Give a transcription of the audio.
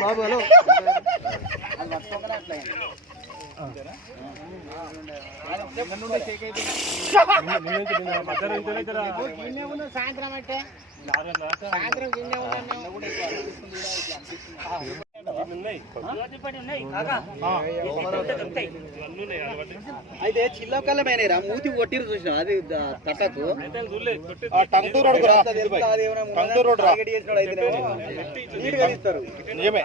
బాబు hello సాయంత్రం అంటే సాయంత్రం అయితే చిల్లకల్లమేనేరా మూతి కొట్టిరు చూసిన అది తట్టకు నిజమే